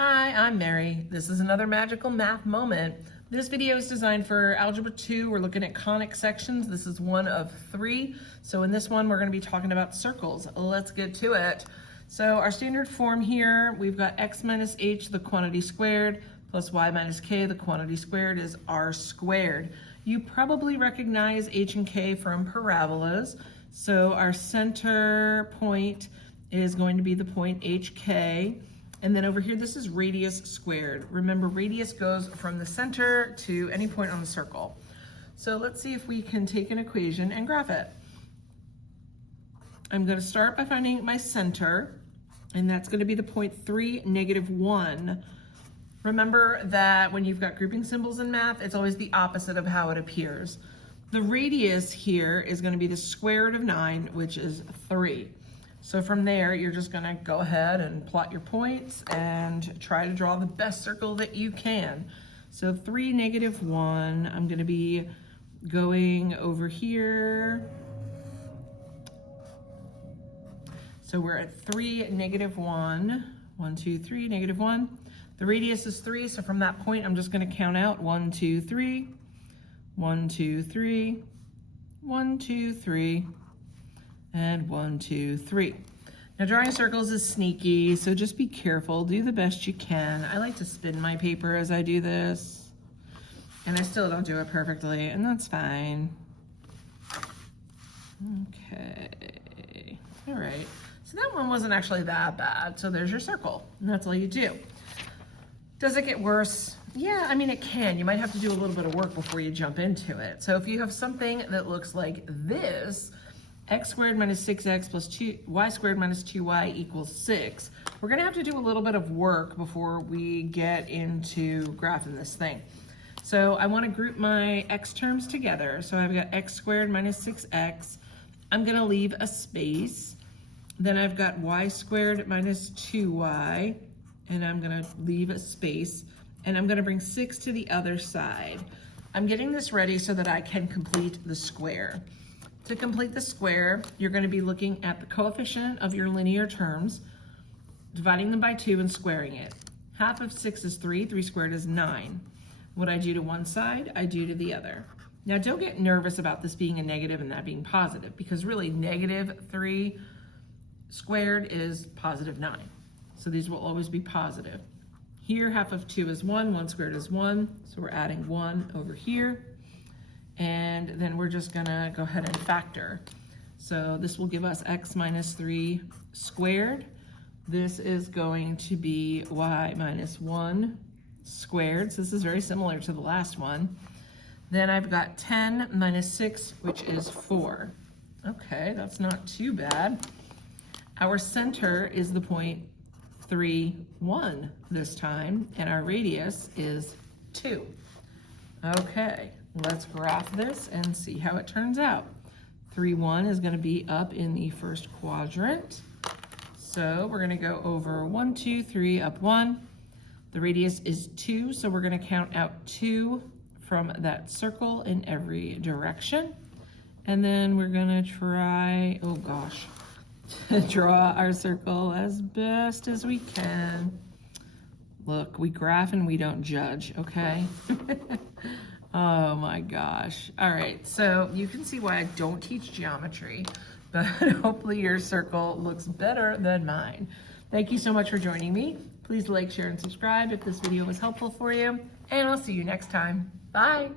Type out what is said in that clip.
Hi, I'm Mary. This is another magical math moment. This video is designed for Algebra 2. We're looking at conic sections. This is one of 3. So in this one, we're going to be talking about circles. Let's get to it. So our standard form here, we've got x minus h, the quantity squared, plus y minus k, the quantity squared, is r squared. You probably recognize h and k from parabolas. So our center point is going to be the point hk. And then over here, this is radius squared. Remember, radius goes from the center to any point on the circle. So let's see if we can take an equation and graph it. I'm going to start by finding my center, and that's going to be the point 3, -1. Remember that when you've got grouping symbols in math, it's always the opposite of how it appears. The radius here is going to be the square root of 9, which is 3. So from there, you're just gonna go ahead and plot your points and try to draw the best circle that you can. So 3, -1, I'm gonna be going over here. So we're at 3, -1. 1, 2, 3, -1. The radius is 3, so from that point, I'm just gonna count out 1, 2, 3, 1, 2, 3, 1, 2, 3, and 1, 2, 3. Now drawing circles is sneaky, so just be careful, do the best you can. I like to spin my paper as I do this, and I still don't do it perfectly, and that's fine. Okay, all right. So that one wasn't actually that bad, so there's your circle, and that's all you do. Does it get worse? Yeah, I mean, it can. You might have to do a little bit of work before you jump into it. So if you have something that looks like this, x squared minus 6x plus y squared minus 2y equals 6. We're gonna have to do a little bit of work before we get into graphing this thing. So I wanna group my x terms together. So I've got x squared minus 6x. I'm gonna leave a space. Then I've got y squared minus 2y, and I'm gonna leave a space. And I'm gonna bring 6 to the other side. I'm getting this ready so that I can complete the square. To complete the square, you're going to be looking at the coefficient of your linear terms, dividing them by 2 and squaring it. Half of 6 is 3, 3 squared is 9. What I do to one side, I do to the other. Now don't get nervous about this being a negative and that being positive, because really -3 squared is +9. So these will always be positive. Here, half of 2 is 1, 1 squared is 1, so we're adding 1 over here. And then we're just gonna go ahead and factor. So this will give us x minus 3 squared. This is going to be y minus 1 squared. So this is very similar to the last one. Then I've got 10 minus 6, which is 4. Okay, that's not too bad. Our center is the point 3, 1 this time, and our radius is 2. Okay. Let's graph this and see how it turns out. 3, 1 is going to be up in the first quadrant. So we're going to go over 1, 2, 3, up 1. The radius is 2, so we're going to count out 2 from that circle in every direction. And then we're going to try, oh gosh, to draw our circle as best as we can. Look, we graph and we don't judge, okay? Oh my gosh. All right, so you can see why I don't teach geometry, but hopefully your circle looks better than mine. Thank you so much for joining me. Please like, share, and subscribe if this video was helpful for you, and I'll see you next time. Bye.